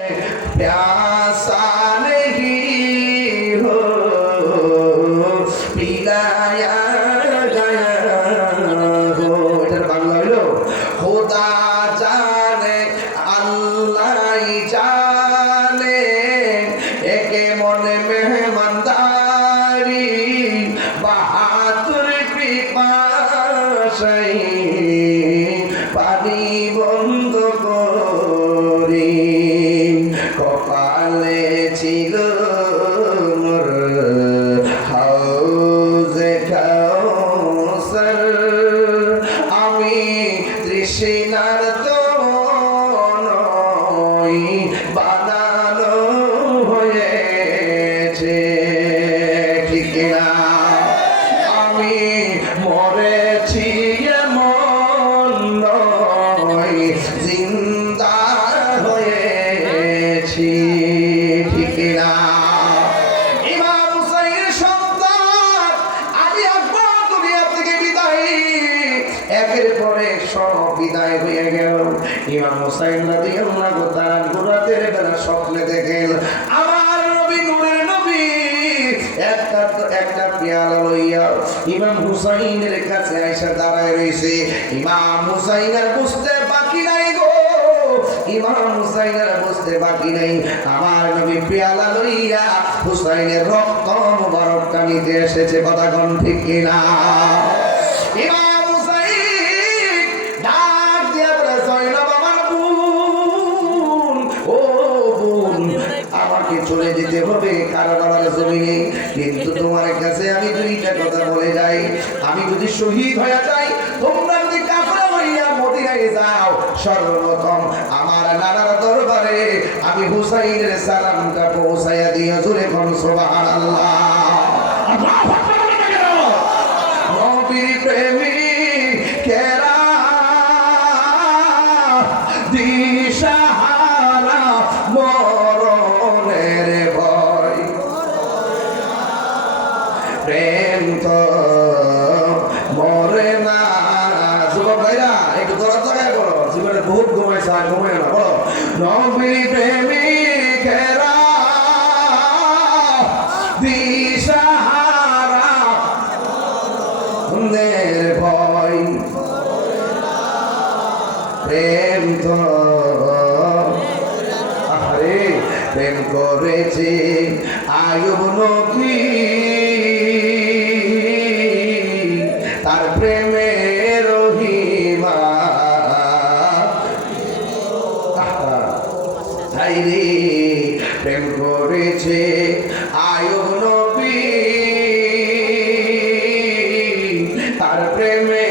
प्यासा ইমাম হুসাইন ইমাম হুসাইনের কাছে আইসা দাঁড়ায় রইছে ইমাম হুসাইন আর বুঝতে ইমাম হুসাইনের বুঝতে বাকি নাই। আমার নবী পেয়ালা লইয়া হুসাইনের রক্ত এসেছে ঠিক কিনা? আমাকে চলে যেতে হবে জমিনে। কিন্তু তোমার কাছে আমি দুইটা কথা বলে যাই। আমি যদি শহীদ হয়ে যাই, তোমরা যদি হইয়া মদিনায় যাও, সর্বপ্রথম আমি হুসাইনের সালামটা পৌঁছাইয়া দিয়ে জুড়ে কোন, সুবহানাল্লাহ। নবীর প্রেমী কেরা? বহুত ঘুমাইছে আর ঘুমায় না, বলো। নবীর প্রেমী করেছে। আয়ুব নবী। তার প্রেমের রহিমা প্রেম করেছে। আয়ুব নবী। তার প্রেমে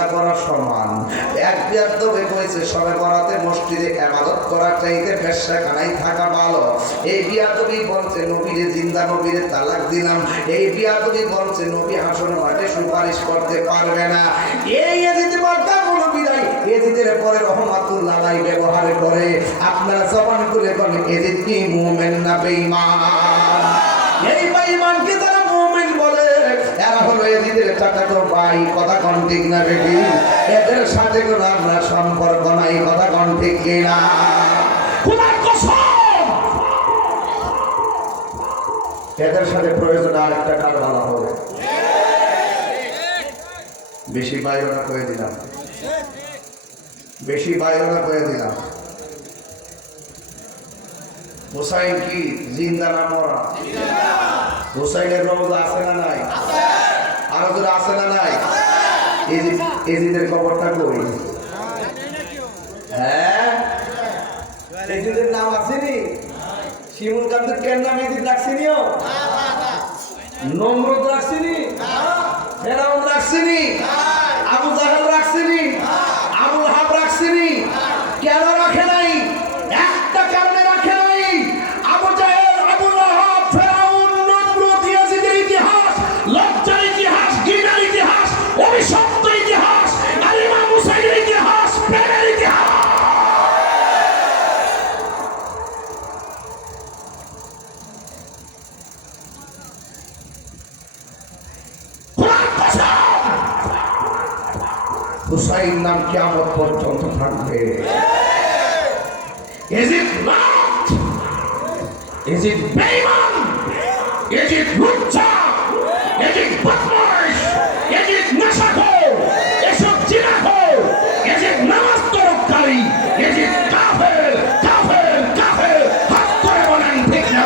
মণ্ডপে পূজা করা সমান এক বিয়ার তো হয়েছে, সবে করাতে মসজিদে আবাদত করার চাইতে ফেসা কানাই থাকা ভালো। এই বিয়া তুমি বলছে, নবীরে জিন্দা, নবীরে তালাক দিলাম। এই বিয়া তুমি বলছে, নবী হাসন মাঠে সুপারিশ করতে পারবে না। এই এদিকে বার্তা কোনো বিদায় পরে রহমাতুল্লাহ ব্যবহার করে। আপনারা জবান খুলে বলেন এদিক কি মুমেন না বেঈমান? এই বেঈমানকে তারা কথা কন ঠিক না বেটি এদের সাথে কোনো আমরা সম্পর্ক নাই কথা কন ঠিক কিনা? খোদার কসম! এদের সাথে প্রয়োজন আর একটা কারবালা হবে। বেশি বায়না করে দিলাম। বেশি বায়না করে দিলাম। হোসাইন কি? জিন্দা না মরা? হোসাইনের রোজা আছে না নাই? আরও তোর আছে না নাই? এজিদের খবরটা কই? হ্যাঁ? এজিদের নাম আসেনি শিমুল কান্তের কেন নাম এজিদ রাখছিনিও নমরুদ রাখছিনি ফেরাউন রাখছিনি আবু ইতিহাস অভিশপ্ত ইতিহাস আর ইমাম হুসাইনের ইতিহাস প্রেমের ইতিহাস হুসাইন নাম কিয়ামত পর্যন্ত থাকবে Is it not? Is it বেঈমান? Is it? Is? It নেশাখোর? এসব জিনাখোর? It নামাজ? Is it কাফের? কাফের? কাফের? হাত করে বলেন ঠিক না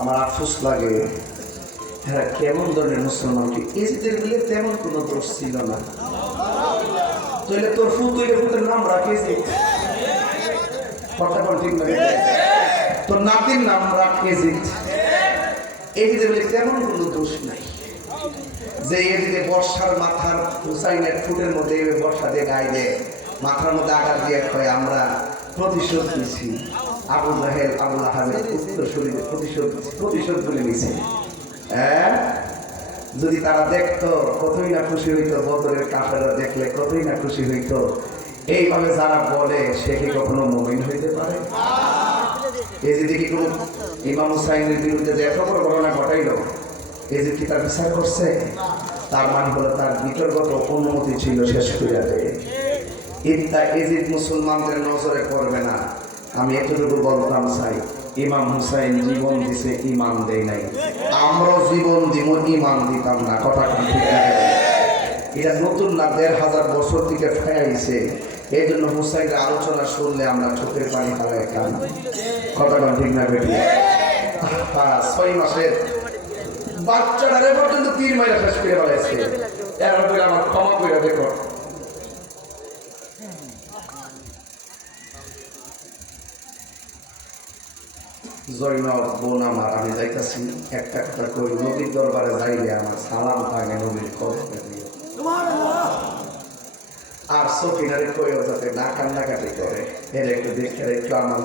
আমার আফসোস লাগে এরা কেমন ধরনের মুসলমানকে এজিদের বলে তেমন কোনো দোষ ছিল না। তাহলে তোর ফু তৈরি ফুতের নাম কথা বল ঠিক না তোর নাতির নাম রাখ এজিদ এজিদের বলে তেমন দোষ নাই। যে এদিকে বর্ষার মাথার ফুটের মধ্যে বর্ষা দিয়ে গায়ে দেয়, মাথার মধ্যে আঘাত দিয়ে কয় আমরা প্রতিশোধ নিছি। আবুল আহামের উত্তর শরীরে প্রতিশোধ প্রতিশোধ করে নিছে। হ্যাঁ? যদি তারা দেখতো, কতই না খুশি হইতো বদরের কাফেরা দেখলে, কতই না খুশি হইতো। এইভাবে যারা বলে, সে কি কখনো মমিন হইতে পারে? এই যে দেখি কোনো ইমাম হুসাইনের বিরুদ্ধে যে এত বড় ঘটনা ঘটাইলো? এই যে কি তার বিচার করছে? তার মানে হলো তার বিতর্গত অনুমতি ছিল শেষ করে দেয়। ইত্তা এজিদ মুসলমানদের নজরে পড়বে না। আমি এতটুকু বলতাম চাই ইমাম হুসাইন জীবন দিছে ইমান দেয় নাই। আমরাও জীবন দিব ইমান দিতাম না, কথা এটা নতুন না, দেড় হাজার বছর থেকে ফেরাইছে এই জন্য হুসাইনের আলোচনা শুনলে আমরা চোখের পানি হারাই কান কথা ঠিক না, বেটি? হ্যাঁ ছয় মাসের বাচ্চাটারে পর্যন্ত তিন মাইল শেষ করে ফেলাইছে। এরপরে আমার ক্ষমা করে দেখো। জৈনব বোন আমার, আমি যাইতাছি একটা কথা কই দরবারে যাইলে আমার সালাম থাকে দিও আর সফিনারে যাতে না কান্নাকাটি করে, এর একটু দেখে একটু আমার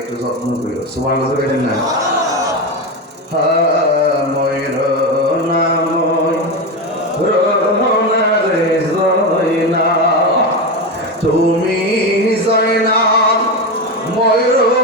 একটু যত্ন করিও। সুমান বলবেন না। ময়ূর তুমি জয়না ময়ূর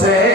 সে